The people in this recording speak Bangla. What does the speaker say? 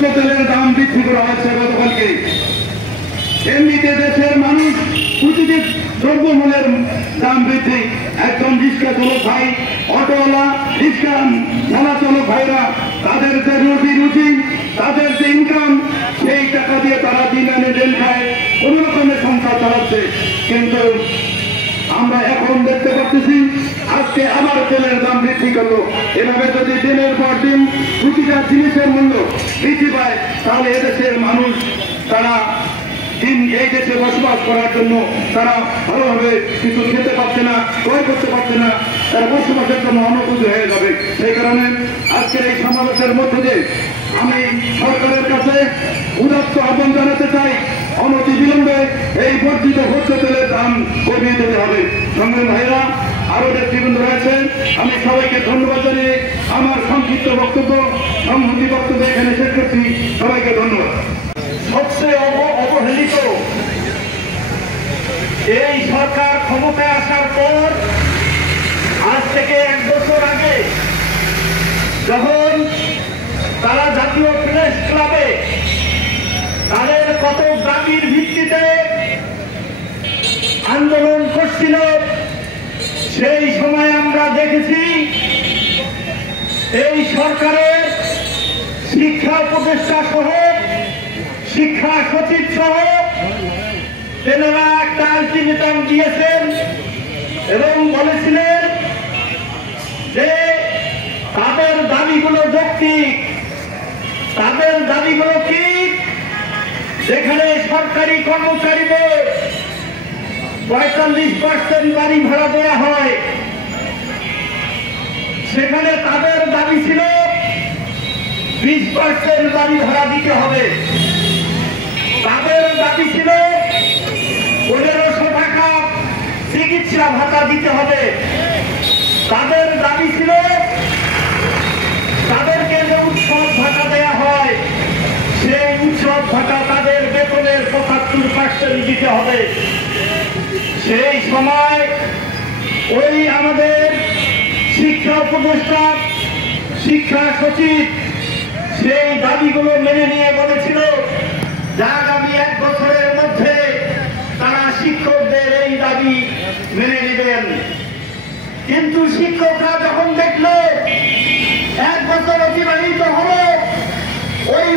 তেলের দাম বৃদ্ধি করা হয়েছে গতকালকে। এমনিতে দেশের মানুষ প্রতিটি দ্রব্যমূল্যের দাম বৃদ্ধি, একজন রিক্সা চালক ভাই, অটোওয়ালা, রিক্সা ঠেলা চালক ভাইরা তাদের যে রুজি তাদের যে ইনকাম, সেই টাকা দিয়ে তারা দিন আনে দিন খায়, কোন রকমের সংসার চালাচ্ছে। কিন্তু আমরা এখন দেখতে পাচ্ছি আজকে আবার তেলের দাম বৃদ্ধি করলো। এভাবে যদি দিনের পর দিন প্রতিটা জিনিসের মূল্য বৃদ্ধি পায়, তাহলে এদেশের মানুষ তারা এই দেশে বসবাস করার জন্য তারা ভালোভাবে কিছু খেতে পারছে না, ক্রয় করতে পারছে না, তারা বসবাসের জন্য অনুপযোগী হয়ে যাবে। সেই কারণে আজকের এই সমাবেশের মধ্যে দিয়ে আমি সরকারের কাছে উদাত্ত আহ্বান জানাতে চাই, অনতি বিলম্বে এই বর্ধিত ভোজ্য তেলের দাম কমিয়ে দিতে হবে। সঙ্গে ভাইরা আরো নেতৃবৃন্দ রয়েছেন, আমি সবাইকে ধন্যবাদ জানিয়ে আমার সংক্ষিপ্ত বক্তব্য সংহতি বক্তব্য এখানে শেষ করছি। সবাইকে ধন্যবাদ। সবচেয়ে অবহেলিত এই সরকার ক্ষমতায় আসার পর আজ থেকে 1 বছর আগে যখন তারা জাতীয় প্রেস ক্লাবে তাদের কত দাবির ভিত্তিতে আন্দোলন করছিল, সেই সময় আমরা দেখেছি এই সরকারের শিক্ষা উপদেষ্টা সহ শিক্ষা সচিব সহ তেনারা একটা আলটিমেটাম দিয়েছেন এবং বলেছিলেন যে তাদের দাবিগুলো যৌক্তিক। তাদের দাবিগুলো কি? যেখানে সরকারি কর্মচারীদের 45% বাড়ি ভাড়া দেওয়া হয়, সেখানে তাদের দাবি ছিল 20% বাড়ি ভাড়া দিতে হবে। তাদের দাবি ছিল 1500 টাকা চিকিৎসা ভাতা দিতে হবে। তাদের দাবি ছিল তাদেরকে যে উৎসব ভাতা দেওয়া হয়, সেই উৎসব ভাতা তাদের বেতনের 75% দিতে হবে। সেই সময় ওই আমাদের শিক্ষা উপদেষ্টা, শিক্ষা সচিব সেই দাবিগুলো মেনে নিয়ে বলেছিল যে আগামী 1 বছরের মধ্যে তারা শিক্ষকদের এই দাবি মেনে নেবেন। কিন্তু শিক্ষকরা যখন দেখল 1 বছর অতিবাহিত হল, ওই